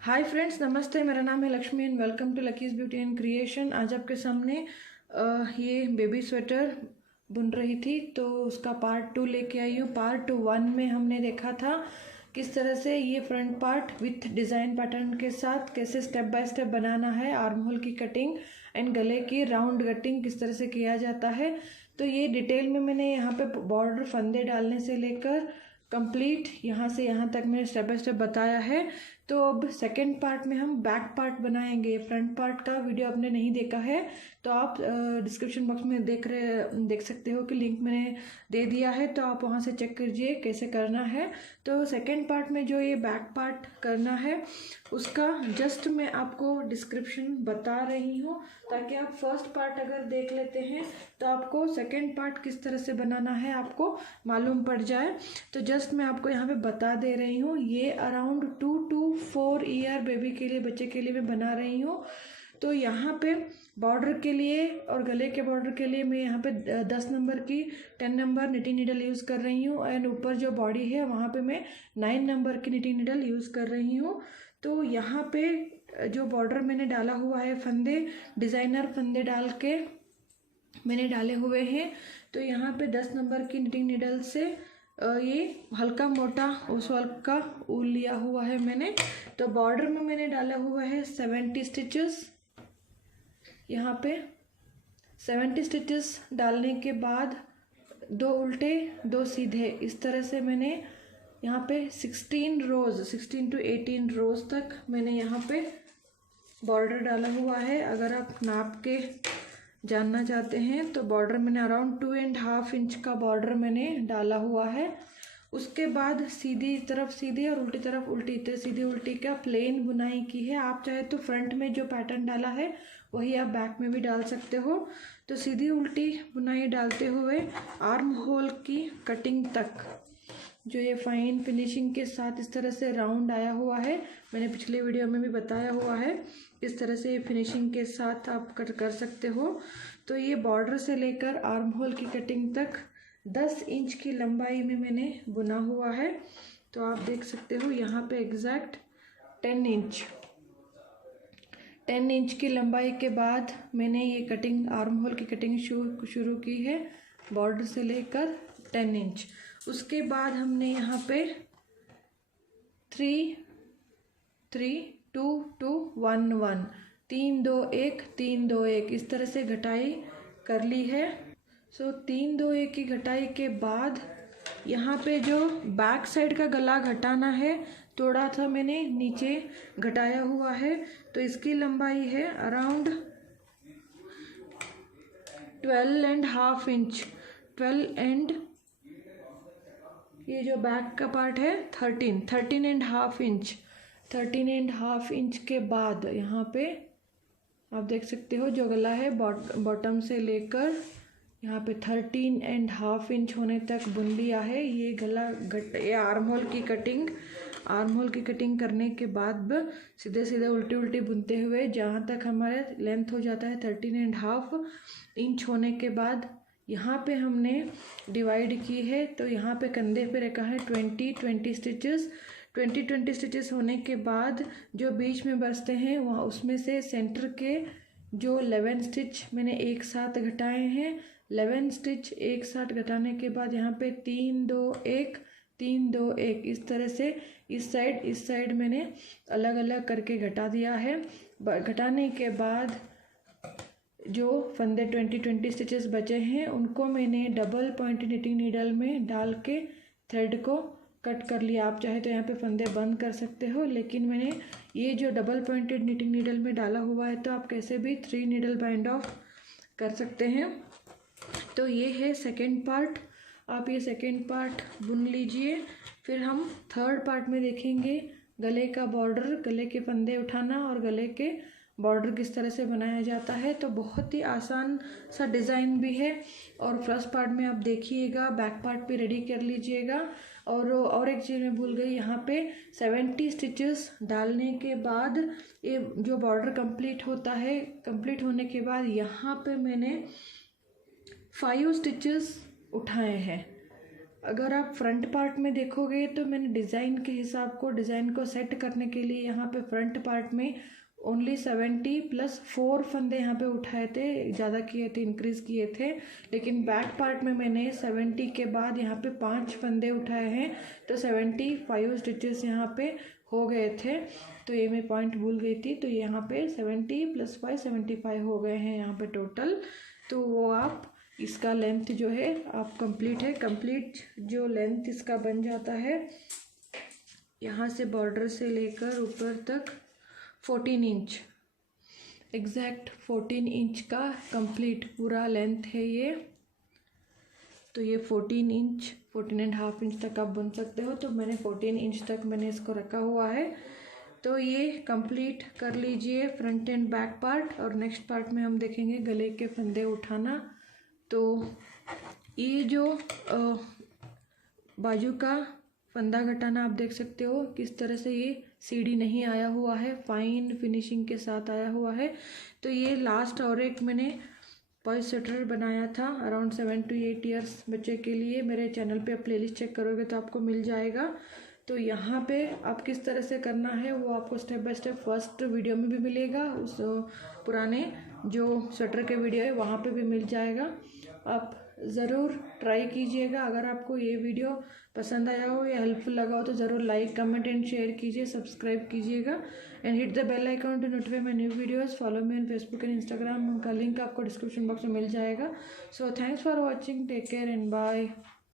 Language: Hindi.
हाय फ्रेंड्स, नमस्ते। मेरा नाम है Lakshmi and welcome to Lucky's beauty and creation. आज आपके सामने ये बेबी स्वेटर बुन रही थी तो उसका पार्ट 2 लेके आई हूँ। पार्ट 1 में हमने देखा था किस तरह से ये front part with design pattern के साथ कैसे स्टेप बाय स्टेप बनाना है, आर्म होल की कटिंग एंड गले की राउंड कटिंग किस तरह से किया जाता है। तो ये डिटेल में मैंने यहाँ पे बॉर्डर फंदे डालने से लेकर कंप्लीट यहाँ से यहाँ तक मैंने स्टेप बाय स्टेप बताया है। तो अब सेकंड पार्ट में हम बैक पार्ट बनाएंगे। फ्रंट पार्ट का वीडियो आपने नहीं देखा है तो आप डिस्क्रिप्शन बॉक्स में देख सकते हो कि लिंक मैंने दे दिया है, तो आप वहाँ से चेक कीजिए कैसे करना है। तो सेकंड पार्ट में जो ये बैक पार्ट करना है उसका जस्ट मैं आपको डिस्क्रिप्शन बता रही हूँ, ताकि आप फर्स्ट पार्ट अगर देख लेते हैं तो आपको सेकंड पार्ट किस तरह से बनाना है आपको मालूम पड़ जाए। तो जस्ट मैं आपको यहाँ पे बता दे रही हूँ। ये अराउंड 2 to 4 ईयर बेबी के लिए, बच्चे के लिए मैं बना रही हूँ। तो यहाँ पे बॉर्डर के लिए और गले के बॉर्डर के लिए मैं यहाँ पे 10 नंबर की 10 नंबर निटिंग नीडल यूज़ कर रही हूँ एंड ऊपर जो बॉडी है वहाँ पे मैं 9 नंबर की निटिंग नीडल यूज़ कर रही हूँ। तो यहाँ पे जो बॉर्डर मैंने डाला हुआ है, फंदे डिज़ाइनर फंदे डाल के मैंने डाले हुए हैं। तो यहाँ पे 10 नंबर की निटिंग नीडल से ये हल्का मोटा उस वर्क का ऊल लिया हुआ है मैंने। तो बॉर्डर में मैंने डाला हुआ है 70 स्टिचेस। यहाँ पे 70 स्टिचेस डालने के बाद 2 उल्टे 2 सीधे, इस तरह से मैंने यहाँ पे 16 रोज़ 16 to 18 रोज़ तक मैंने यहाँ पे बॉर्डर डाला हुआ है। अगर आप नाप के जानना चाहते हैं तो बॉर्डर मैंने अराउंड 2.5 इंच का बॉर्डर मैंने डाला हुआ है। उसके बाद सीधी तरफ सीधी और उल्टी तरफ उल्टी, तो सीधी उल्टी का प्लेन बुनाई की है। आप चाहे तो फ्रंट में जो पैटर्न डाला है वही आप बैक में भी डाल सकते हो। तो सीधी उल्टी बुनाई डालते हुए आर्म होल की कटिंग तक जो ये फाइन फिनिशिंग के साथ इस तरह से राउंड आया हुआ है, मैंने पिछले वीडियो में भी बताया हुआ है इस तरह से फिनिशिंग के साथ आप कट कर सकते हो। तो ये बॉर्डर से लेकर आर्म होल की कटिंग तक 10 इंच की लंबाई में मैंने बुना हुआ है। तो आप देख सकते हो यहाँ पे एग्जैक्ट 10 इंच की लंबाई के बाद मैंने ये कटिंग आर्म होल की कटिंग शुरू की है बॉर्डर से लेकर 10 इंच। उसके बाद हमने यहाँ पे 3 3 2 2 1 1 3 2 1 3 2 1 इस तरह से घटाई कर ली है। सो 3 2 1 की घटाई के बाद यहाँ पे जो बैक साइड का गला घटाना है थोड़ा सा मैंने नीचे घटाया हुआ है। तो इसकी लंबाई है अराउंड 12.5 इंच। 12 एंड ये जो बैक का पार्ट है 13.5 इंच। 13.5 इंच के बाद यहाँ पे आप देख सकते हो जो गला है बॉटम से लेकर यहाँ पे 13.5 इंच होने तक बुन लिया है। ये गला ये आर्म होल की कटिंग करने के बाद सीधे सीधे उल्टी उल्टी बुनते हुए जहाँ तक हमारे लेंथ हो जाता है 13.5 इंच होने के बाद यहाँ पे हमने डिवाइड की है। तो यहाँ पे कंधे पे रखा है 20 स्टिचेस। 20 स्टिचेस होने के बाद जो बीच में बचते हैं वहाँ उसमें से सेंटर के जो 11 स्टिच मैंने एक साथ घटाए हैं। 11 स्टिच एक साथ घटाने के बाद यहाँ पे 3 2 1 3 2 1 इस तरह से इस साइड मैंने अलग अलग करके घटा दिया है। घटाने के बाद जो फंदे 20 स्टिचेस बचे हैं उनको मैंने डबल पॉइंट निटिंग नीडल में डाल के थ्रेड को कट कर लिया। आप चाहे तो यहाँ पे फंदे बंद कर सकते हो, लेकिन मैंने ये जो डबल पॉइंटेड निटिंग नीडल में डाला हुआ है तो आप कैसे भी 3 नीडल बाइंड ऑफ कर सकते हैं। तो ये है सेकेंड पार्ट। आप ये सेकेंड पार्ट बुन लीजिए। फिर हम थर्ड पार्ट में देखेंगे गले का बॉर्डर, गले के फंदे उठाना और गले के बॉर्डर किस तरह से बनाया जाता है। तो बहुत ही आसान सा डिज़ाइन भी है। और फर्स्ट पार्ट में आप देखिएगा, बैक पार्ट भी रेडी कर लीजिएगा। और एक चीज़ मैं भूल गई, यहाँ पे 70 स्टिचेस डालने के बाद ये जो बॉर्डर कंप्लीट होता है, कंप्लीट होने के बाद यहाँ पे मैंने 5 स्टिचेस उठाए हैं। अगर आप फ्रंट पार्ट में देखोगे तो मैंने डिज़ाइन को सेट करने के लिए यहाँ पे फ्रंट पार्ट में ओनली 70 प्लस 4 फंदे यहाँ पे उठाए थे, ज़्यादा किए थे, इंक्रीज़ किए थे। लेकिन बैक पार्ट में मैंने 70 के बाद यहाँ पे 5 फंदे उठाए हैं, तो 75 स्टिचेस यहाँ पे हो गए थे। तो ये मैं पॉइंट भूल गई थी। तो यहाँ पे 70 प्लस 5 75 हो गए हैं यहाँ पे टोटल। तो वो आप इसका लेंथ जो है आप कंप्लीट जो लेंथ इसका बन जाता है यहाँ से बॉर्डर से लेकर ऊपर तक 14 इंच, एग्जैक्ट 14 इंच का कंप्लीट पूरा लेंथ है ये। तो ये 14.5 इंच तक आप बुन सकते हो। तो मैंने 14 इंच तक मैंने इसको रखा हुआ है। तो ये कंप्लीट कर लीजिए फ्रंट एंड बैक पार्ट। और नेक्स्ट पार्ट में हम देखेंगे गले के फंदे उठाना। तो ये जो बाजू का फंदा घटाना आप देख सकते हो किस तरह से ये सीढ़ी नहीं आया हुआ है, फाइन फिनिशिंग के साथ आया हुआ है। तो ये लास्ट और एक मैंने बॉयज स्वेटर बनाया था अराउंड 7 to 8 ईयर्स बच्चे के लिए। मेरे चैनल पे आप प्लेलिस्ट चेक करोगे तो आपको मिल जाएगा। तो यहाँ पे आप किस तरह से करना है वो आपको step by step first video में भी मिलेगा, उस पुराने जो स्वेटर के वीडियो है वहाँ पे भी मिल जाएगा। आप ज़रूर ट्राई कीजिएगा। अगर आपको ये वीडियो पसंद आया हो या हेल्पफुल लगा हो तो ज़रूर लाइक कमेंट एंड शेयर कीजिए, सब्सक्राइब कीजिएगा and hit the bell icon to notify my new videos. Follow me on Facebook and Instagram, उनका लिंक आपको डिस्क्रिप्शन बॉक्स में मिल जाएगा। So thanks for watching, take care and bye.